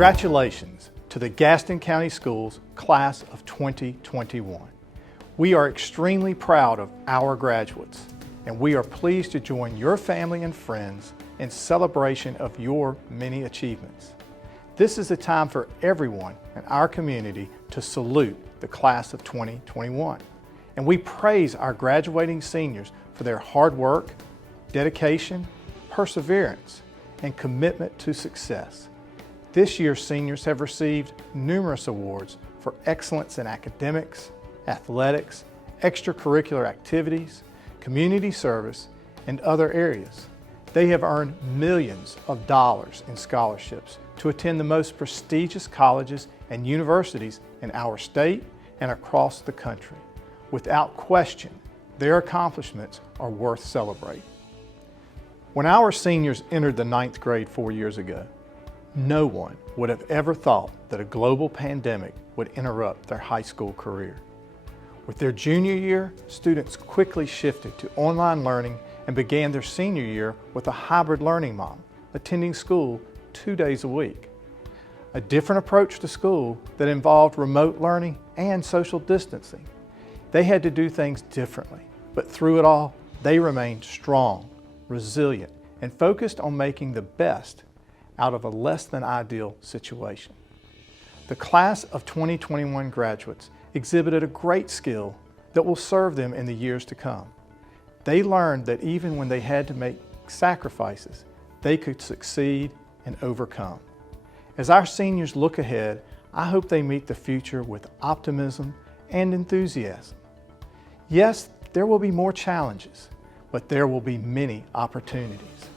Congratulations to the Gaston County Schools Class of 2021. We are extremely proud of our graduates, and we are pleased to join your family and friends in celebration of your many achievements. This is a time for everyone in our community to salute the Class of 2021. And we praise our graduating seniors for their hard work, dedication, perseverance, and commitment to success. This year's seniors have received numerous awards for excellence in academics, athletics, extracurricular activities, community service, and other areas. They have earned millions of dollars in scholarships to attend the most prestigious colleges and universities in our state and across the country. Without question, their accomplishments are worth celebrating. When our seniors entered the 9th grade 4 years ago, no one would have ever thought that a global pandemic would interrupt their high school career. With their junior year, students quickly shifted to online learning and began their senior year with a hybrid learning model, attending school 2 days a week. A different approach to school that involved remote learning and social distancing. They had to do things differently, but through it all, they remained strong, resilient, and focused on making the best out of a less than ideal situation. The Class of 2021 graduates exhibited a great skill that will serve them in the years to come. They learned that even when they had to make sacrifices, they could succeed and overcome. As our seniors look ahead, I hope they meet the future with optimism and enthusiasm. Yes, there will be more challenges, but there will be many opportunities.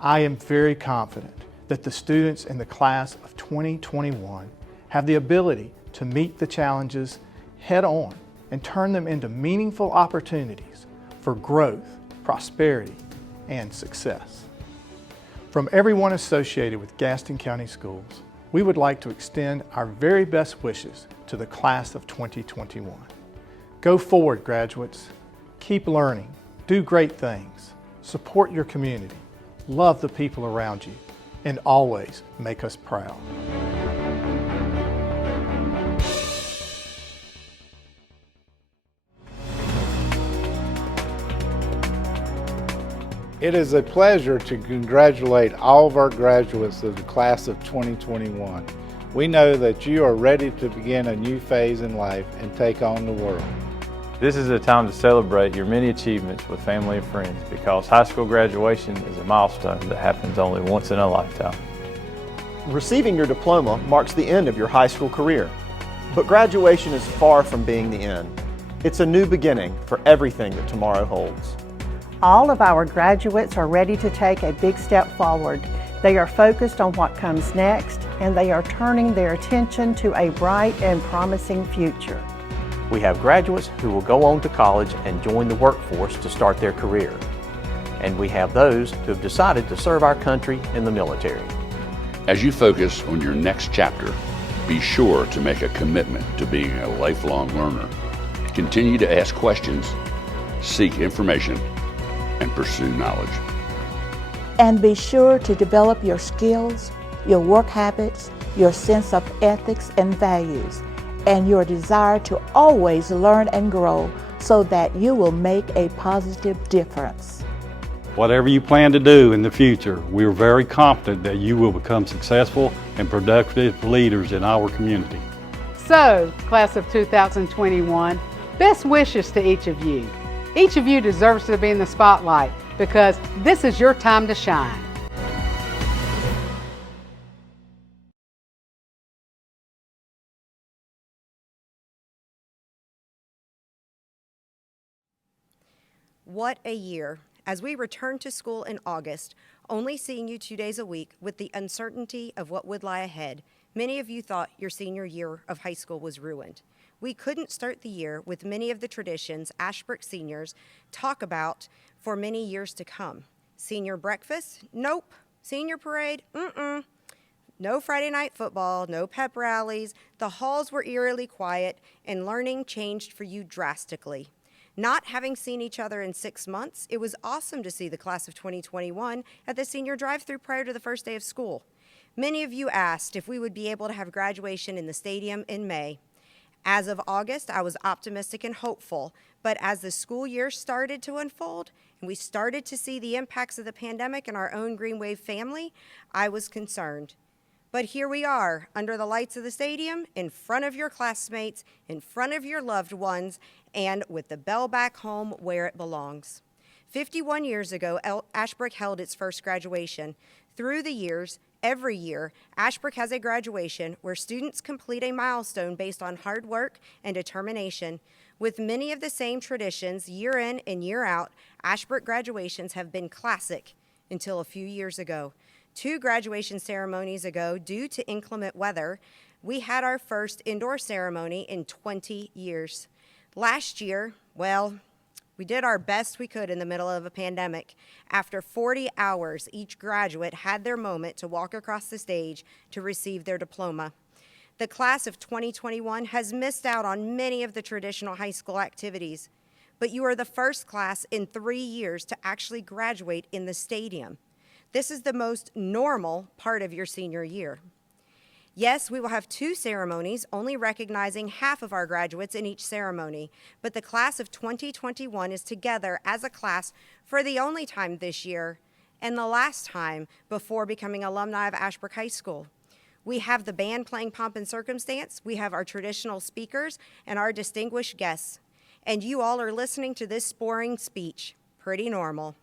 I am very confident that the students in the Class of 2021 have the ability to meet the challenges head on and turn them into meaningful opportunities for growth, prosperity, and success. From everyone associated with Gaston County Schools, we would like to extend our very best wishes to the Class of 2021. Go forward, graduates. Keep learning, do great things, support your community, love the people around you, and always make us proud. It is a pleasure to congratulate all of our graduates of the Class of 2021. We know that you are ready to begin a new phase in life and take on the world. This is a time to celebrate your many achievements with family and friends, because high school graduation is a milestone that happens only once in a lifetime. Receiving your diploma marks the end of your high school career. But graduation is far from being the end. It's a new beginning for everything that tomorrow holds. All of our graduates are ready to take a big step forward. They are focused on what comes next, and they are turning their attention to a bright and promising future. We have graduates who will go on to college and join the workforce to start their career. And we have those who have decided to serve our country in the military. As you focus on your next chapter, be sure to make a commitment to being a lifelong learner. Continue to ask questions, seek information, and pursue knowledge. And be sure to develop your skills, your work habits, your sense of ethics and values, and your desire to always learn and grow so that you will make a positive difference. Whatever you plan to do in the future, we are very confident that you will become successful and productive leaders in our community. So, Class of 2021, best wishes to each of you. Each of you deserves to be in the spotlight because this is your time to shine. What a year. As we return to school in August, only seeing you 2 days a week with the uncertainty of what would lie ahead, many of you thought your senior year of high school was ruined. We couldn't start the year with many of the traditions Ashbrook seniors talk about for many years to come. Senior breakfast? Nope. Senior parade? Mm-mm. No Friday night football, no pep rallies. The halls were eerily quiet, and learning changed for you drastically. Not having seen each other in 6 months, it was awesome to see the Class of 2021 at the senior drive-thru prior to the first day of school. Many of you asked if we would be able to have graduation in the stadium in May. As of August, I was optimistic and hopeful, but as the school year started to unfold and we started to see the impacts of the pandemic in our own Green Wave family, I was concerned. But here we are, under the lights of the stadium, in front of your classmates, in front of your loved ones, and with the bell back home where it belongs. 51 years ago, Ashbrook held its first graduation. Through the years, every year, Ashbrook has a graduation where students complete a milestone based on hard work and determination. With many of the same traditions year in and year out, Ashbrook graduations have been classic until a few years ago. 2 graduation ceremonies ago, due to inclement weather, we had our first indoor ceremony in 20 years. Last year, well, we did our best we could in the middle of a pandemic. After 40 hours, each graduate had their moment to walk across the stage to receive their diploma. The class of 2021 has missed out on many of the traditional high school activities, but you are the first class in 3 years to actually graduate in the stadium. This is the most normal part of your senior year. Yes, we will have 2 ceremonies, only recognizing half of our graduates in each ceremony, but the class of 2021 is together as a class for the only time this year and the last time before becoming alumni of Ashbrook High School. We have the band playing Pomp and Circumstance, we have our traditional speakers and our distinguished guests, and you all are listening to this boring speech. Pretty normal.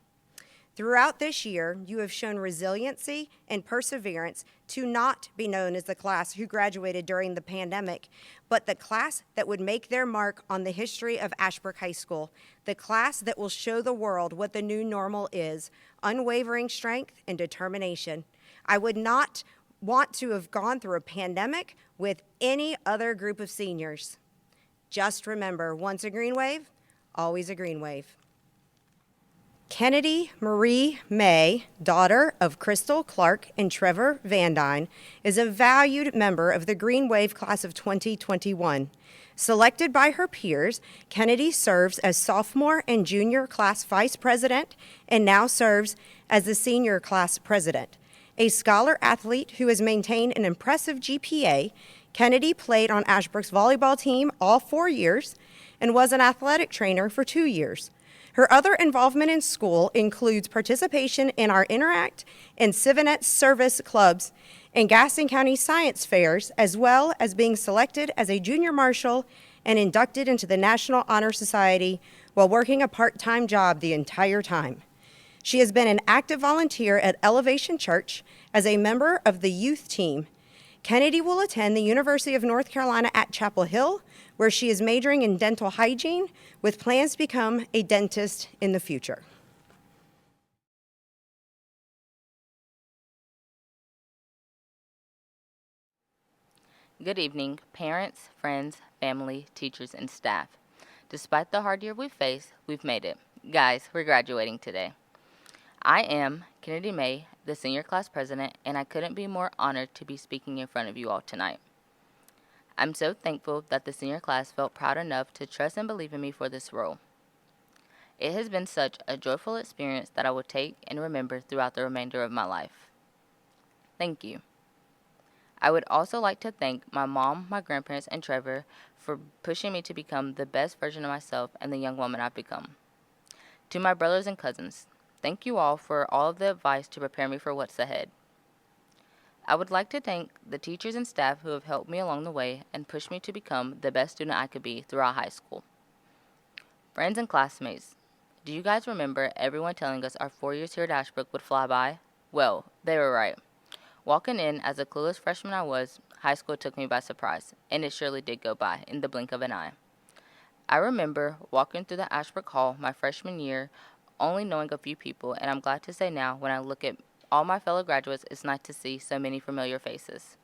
Throughout this year, you have shown resiliency and perseverance to not be known as the class who graduated during the pandemic, but the class that would make their mark on the history of Ashbrook High School, the class that will show the world what the new normal is, unwavering strength and determination. I would not want to have gone through a pandemic with any other group of seniors. Just remember, once a Green Wave, always a Green Wave. Kennedy Marie May, daughter of Crystal Clark and Trevor Van Dyne, is a valued member of the Green Wave class of 2021. Selected by her peers, Kennedy serves as sophomore and junior class vice president and now serves as the senior class president. A scholar athlete who has maintained an impressive GPA, Kennedy played on Ashbrook's volleyball team all 4 years and was an athletic trainer for 2 years. Her other involvement in school includes participation in our Interact and Civinet service clubs and Gaston County science fairs, as well as being selected as a junior marshal and inducted into the National Honor Society while working a part-time job the entire time. She has been an active volunteer at Elevation Church as a member of the youth team. Kennedy will attend the University of North Carolina at Chapel Hill, where she is majoring in dental hygiene with plans to become a dentist in the future. Good evening, parents, friends, family, teachers, and staff. Despite the hard year we've faced, we've made it. Guys, we're graduating today. I am Kennedy May, the senior class president, and I couldn't be more honored to be speaking in front of you all tonight. I'm so thankful that the senior class felt proud enough to trust and believe in me for this role. It has been such a joyful experience that I will take and remember throughout the remainder of my life. Thank you. I would also like to thank my mom, my grandparents, and Trevor for pushing me to become the best version of myself and the young woman I've become. To my brothers and cousins, thank you all for all of the advice to prepare me for what's ahead. I would like to thank the teachers and staff who have helped me along the way and pushed me to become the best student I could be throughout high school. Friends and classmates, do you guys remember everyone telling us our 4 years here at Ashbrook would fly by? Well, they were right. Walking in as a clueless freshman I was, high school took me by surprise, and it surely did go by in the blink of an eye. I remember walking through the Ashbrook Hall my freshman year, only knowing a few people, and I'm glad to say now, when I look at all my fellow graduates, it's nice to see so many familiar faces.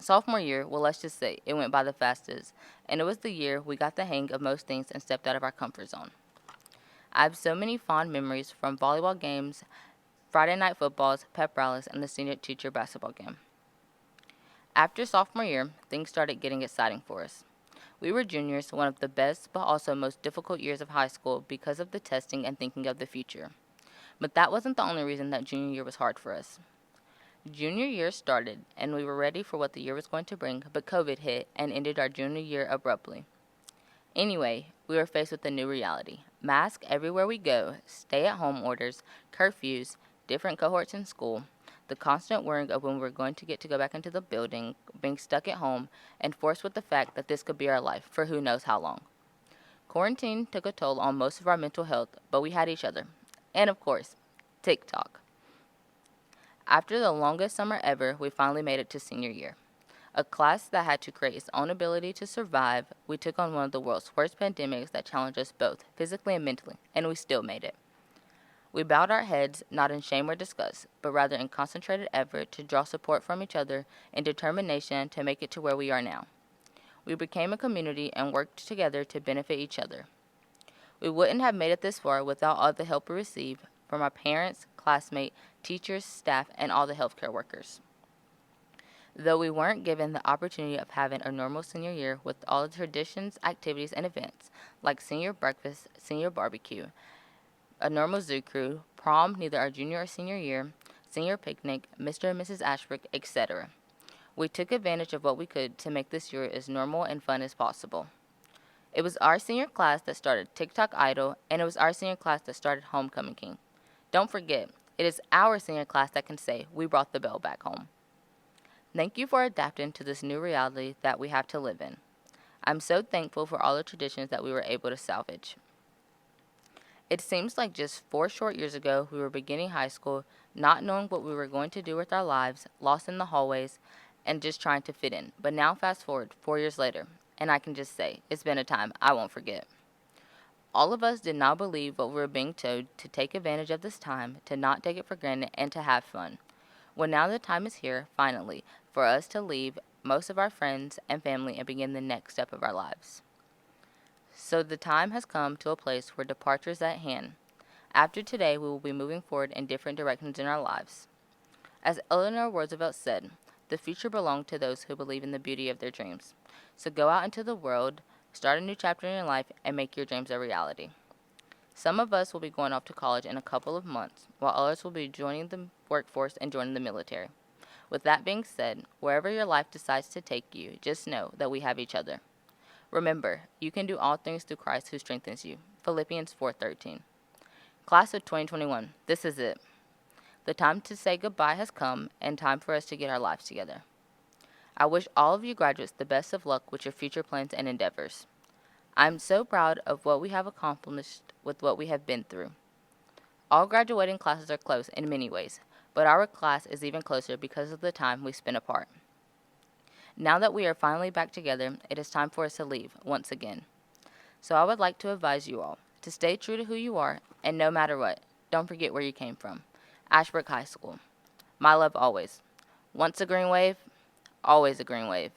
Sophomore year, well, let's just say it went by the fastest, and it was the year we got the hang of most things and stepped out of our comfort zone. I have so many fond memories from volleyball games, Friday night footballs, pep rallies, and the senior teacher basketball game. After sophomore year, things started getting exciting for us. We were juniors, one of the best but also most difficult years of high school because of the testing and thinking of the future. But that wasn't the only reason that junior year was hard for us. Junior year started, and we were ready for what the year was going to bring, but COVID hit and ended our junior year abruptly. Anyway, we were faced with a new reality. Masks everywhere we go, stay-at-home orders, curfews, different cohorts in school, the constant worrying of when we were going to get to go back into the building, being stuck at home, and forced with the fact that this could be our life for who knows how long. Quarantine took a toll on most of our mental health, but we had each other. And of course, TikTok. After the longest summer ever, we finally made it to senior year. A class that had to create its own ability to survive, we took on one of the world's worst pandemics that challenged us both, physically and mentally, and we still made it. We bowed our heads, not in shame or disgust, but rather in concentrated effort to draw support from each other and determination to make it to where we are now. We became a community and worked together to benefit each other. We wouldn't have made it this far without all the help we received from our parents, classmates, teachers, staff, and all the healthcare workers. Though we weren't given the opportunity of having a normal senior year with all the traditions, activities, and events, like senior breakfast, senior barbecue, a normal zoo crew, prom neither our junior or senior year, senior picnic, Mr. and Mrs. Ashbrook, etc. We took advantage of what we could to make this year as normal and fun as possible. It was our senior class that started TikTok Idol, and it was our senior class that started Homecoming King. Don't forget, it is our senior class that can say, we brought the bell back home. Thank you for adapting to this new reality that we have to live in. I'm so thankful for all the traditions that we were able to salvage. It seems like just 4 short years ago, we were beginning high school, not knowing what we were going to do with our lives, lost in the hallways, and just trying to fit in. But now fast forward 4 years later, and I can just say, it's been a time I won't forget. All of us did not believe what we were being told, to take advantage of this time, to not take it for granted, and to have fun. Well, now the time is here, finally, for us to leave most of our friends and family and begin the next step of our lives. So the time has come to a place where departure is at hand. After today, we will be moving forward in different directions in our lives. As Eleanor Roosevelt said, the future belongs to those who believe in the beauty of their dreams. So go out into the world, start a new chapter in your life, and make your dreams a reality. Some of us will be going off to college in a couple of months, while others will be joining the workforce and joining the military. With that being said, wherever your life decides to take you, just know that we have each other. Remember, you can do all things through Christ who strengthens you. Philippians 4:13. Class of 2021, this is it. The time to say goodbye has come, and time for us to get our lives together. I wish all of you graduates the best of luck with your future plans and endeavors. I'm so proud of what we have accomplished with what we have been through. All graduating classes are close in many ways, but our class is even closer because of the time we spent apart. Now that we are finally back together, it is time for us to leave once again. So I would like to advise you all to stay true to who you are, and no matter what, don't forget where you came from. Ashbrook High School. My love always. Once a green wave, always a green wave.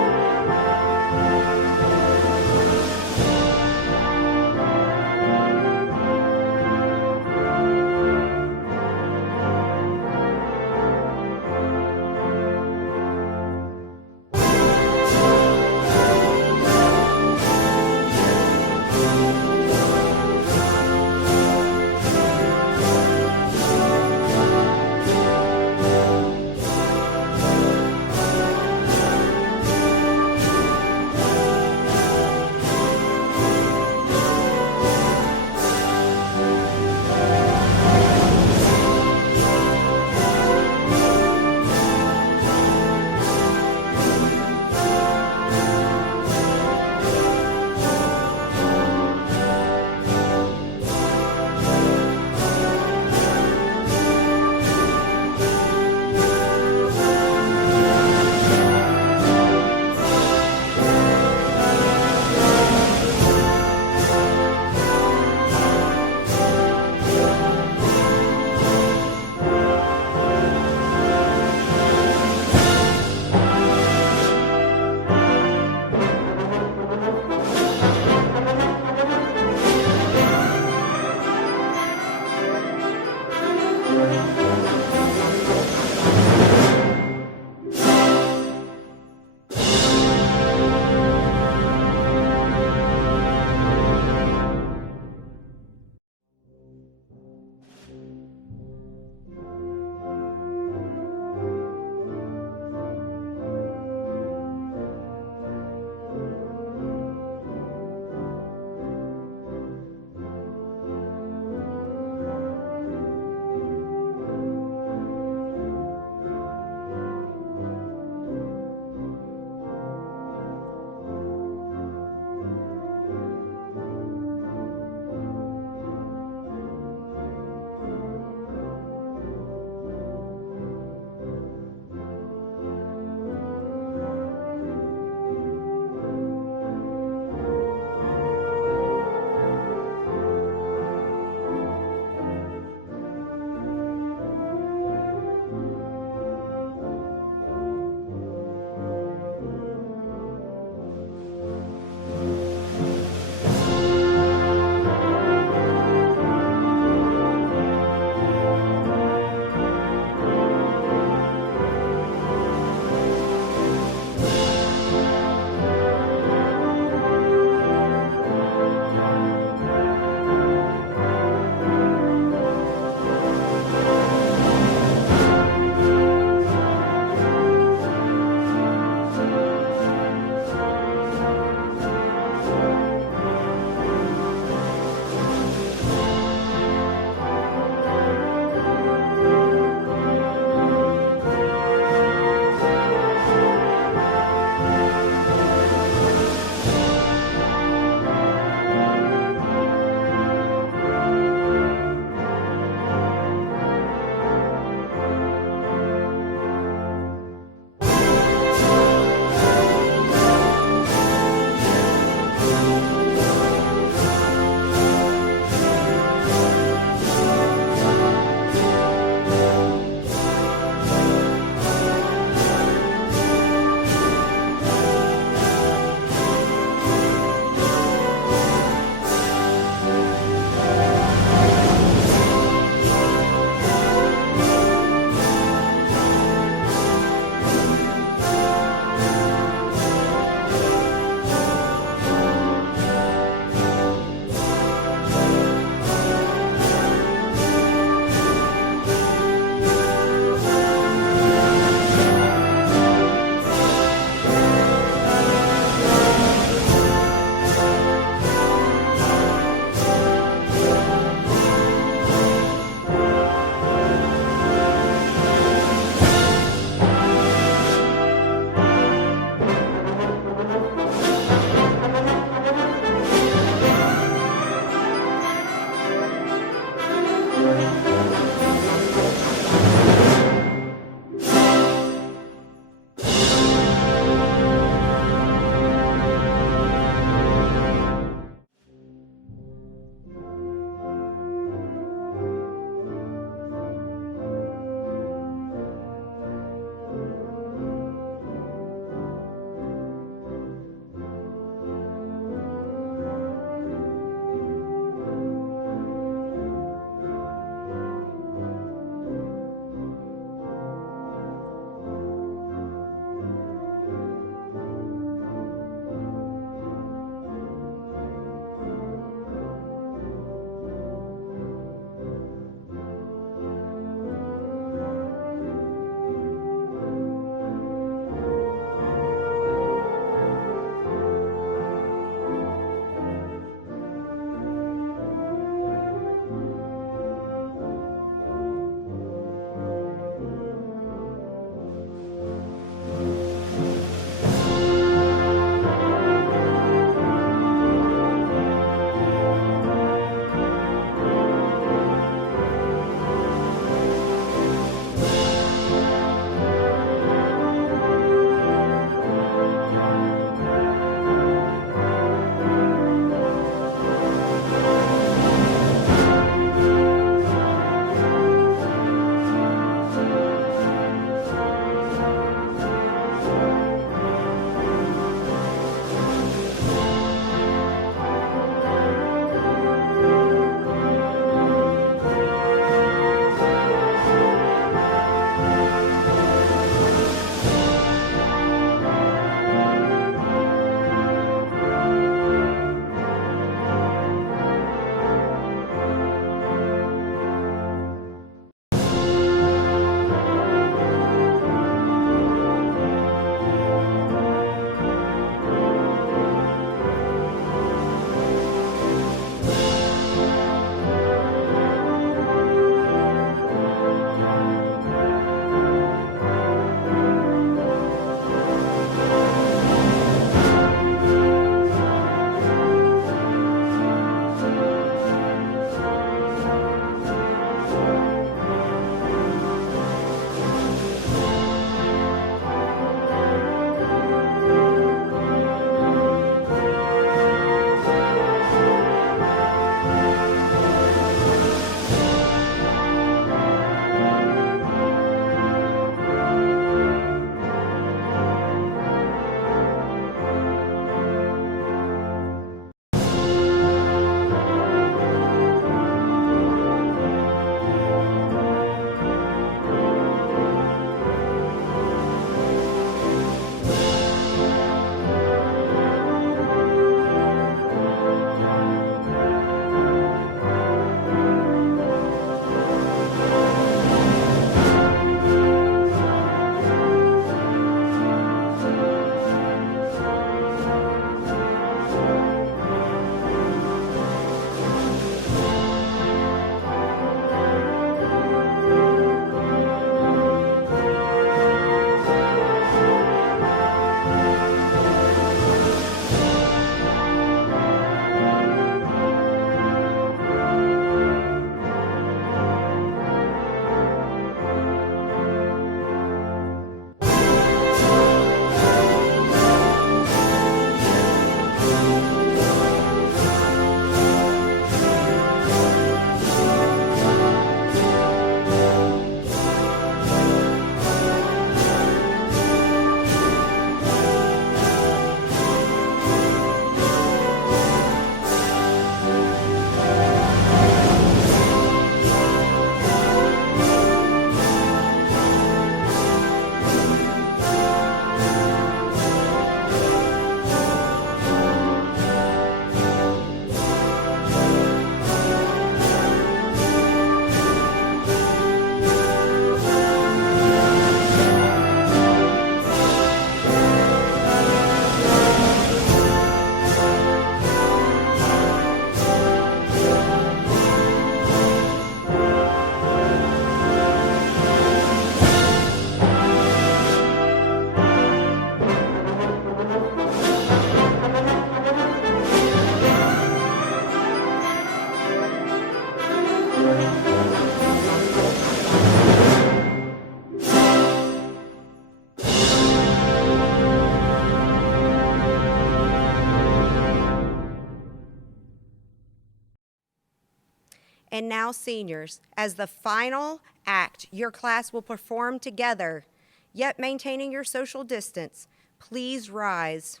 And now, seniors, as the final act your class will perform together, yet maintaining your social distance, please rise.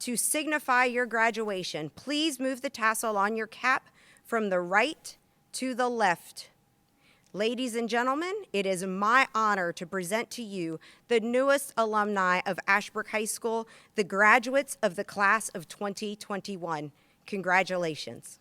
To signify your graduation, please move the tassel on your cap from the right to the left. Ladies and gentlemen, it is my honor to present to you the newest alumni of Ashbrook High School, the graduates of the class of 2021. Congratulations.